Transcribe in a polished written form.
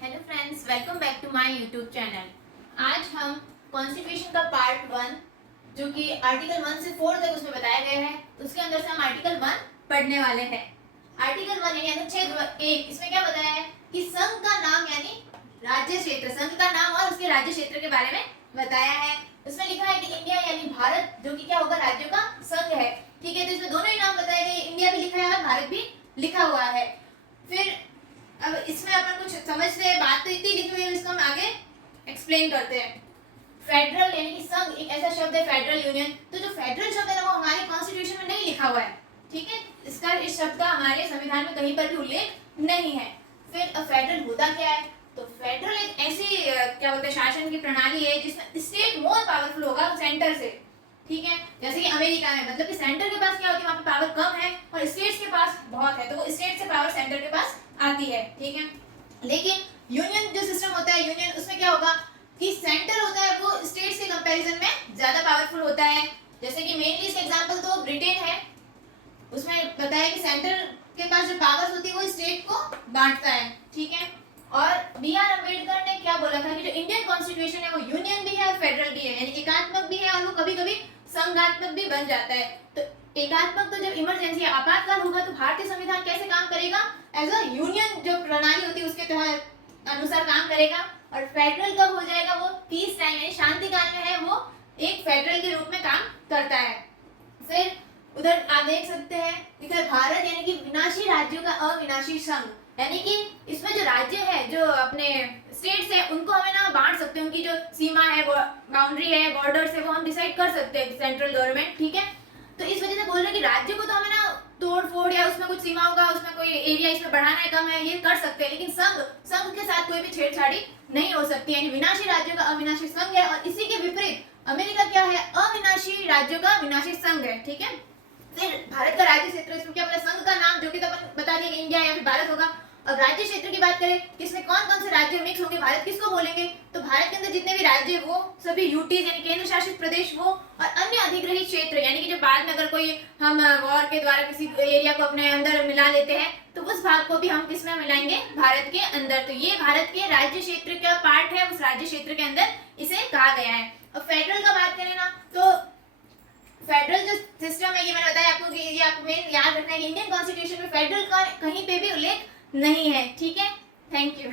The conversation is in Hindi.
Hello friends, welcome back to my YouTube channel. आज हम कॉन्स्टिट्यूशन का पार्ट 1 जो कि आर्टिकल 1 से 4 तक उसमें बताया गया है, उसके अंदर से हम आर्टिकल 1 पढ़ने वाले हैं। आर्टिकल 1 यानी अनुच्छेद 1, इसमें क्या बताया है कि संघ का नाम यानी राज्य क्षेत्र, संघ का नाम और उसके राज्य क्षेत्र के बारे में बताया है। उसमें लिखा है कि इंडिया यानी भारत, जो कि क्या होगा, राज्यों का संघ है। ठीक है, तो इसमें दोनों ही नाम बताए गए, इंडिया भी लिखा है और भारत भी लिखा हुआ है। फिर अब इसमें अपन कुछ समझते हैं, बात तो इतनी लिखी हुई है, इसको हम आगे एक्सप्लेन करते हैं। फेडरल यानी कि संघ एक ऐसा शब्द है, फेडरल यूनियन। तो जो फेडरल शब्द है ना, वो हमारे कॉन्स्टिट्यूशन में नहीं लिखा हुआ है। ठीक है, इस शब्द का हमारे संविधान में कहीं पर भी उल्लेख नहीं है। फिर अब फेडरल होता क्या है? तो फेडरल एक ऐसी क्या बोलते हैं, शासन की प्रणाली है जिसमें स्टेट मोर पावरफुल होगा सेंटर से। ठीक है, जैसे कि अमेरिका में, मतलब कि सेंटर के पास क्या होती है, वहां पे पावर कम है और स्टेट्स के पास बहुत है, तो वो स्टेट से पावर सेंटर के पास आती है। ठीक है, लेकिन यूनियन जो सिस्टम होता है, यूनियन उसमें क्या होगा कि सेंटर होता है वो स्टेट्स के कंपैरिजन में ज्यादा पावरफुल होता है। जैसे कि मेनली इसका एग्जांपल तो ब्रिटेन है, उसमें बताया कि सेंटर के पास जो पावर्स होती है वो स्टेट को बांटता है। ठीक है, और बी आर अम्बेडकर ने क्या बोला था कि जो इंडियन कॉन्स्टिट्यूशन है वो यूनियन भी है और फेडरल भी है, यानी एकात्मक भी है और वो कभी कभी संघात्मक भी बन जाता है। तो एकात्मक तो जब इमरजेंसी आपातकाल होगा तो भारतीय संविधान कैसे काम करेगा, एज अ यूनियन जो प्रणाली होती है उसके तहत अनुसार काम करेगा। और फेडरल कब हो जाएगा, वो पीस टाइम यानी शांति काल में है, वो एक फेडरल के रूप में काम करता है। फिर उधर आप देख सकते हैं लिखा है भारत यानी कि विनाशी राज्यों का अविनाशी संघ, यानी कि इसमें जो राज्य है, जो अपने स्टेट्स है, उनको हमें ना बांट सकते हैं, उनकी जो सीमा है, बाउंड्री है, बॉर्डर्स है, वो हम डिसाइड कर सकते हैं सेंट्रल गवर्नमेंट। ठीक है, तो इस वजह से बोल रहे हैं कि राज्य को तो हमें ना तोड़ फोड़ या उसमें कुछ सीमा होगा, उसमें कोई एरिया इसमें बढ़ाना है कम है, ये कर सकते हैं, लेकिन संघ के साथ कोई भी छेड़छाड़ी नहीं हो सकती। यानी विनाशी राज्यों का अविनाशी संघ है, और इसी के विपरीत अमेरिका क्या है, अविनाशी राज्यों का विनाशी संघ है। ठीक है, फिर भारत का राज्य क्षेत्र, इसमें क्या बोला, संघ का नाम जो कि तो अपन बता दिया कि इंडिया या फिर भारत होगा। अब राज्य क्षेत्र की बात करें कि इसमें कौन कौन से राज्य मिक्स होंगे, भारत किसको बोलेंगे, तो भारत के अंदर जितने भी राज्य वो सभी यूटीज यानी केंद्र शासित प्रदेश वो, और अन्य अधिग्रहित क्षेत्र यानी कि जो बाद में अगर कोई हम वॉर के द्वारा किसी एरिया को अपने अंदर मिला लेते हैं तो उस भाग को भी हम किसमें मिलाएंगे, भारत के अंदर। तो ये भारत के राज्य क्षेत्र का पार्ट है, उस राज्य क्षेत्र के अंदर इसे कहा गया है। अब फेडरल का बात करें ना, तो फेडरल जो सिस्टम है, ये मैंने बताया आपको कि ये आपको मेन याद रखना है कि इंडियन कॉन्स्टिट्यूशन में फेडरल का कहीं पे भी उल्लेख नहीं है। ठीक है, थैंक यू।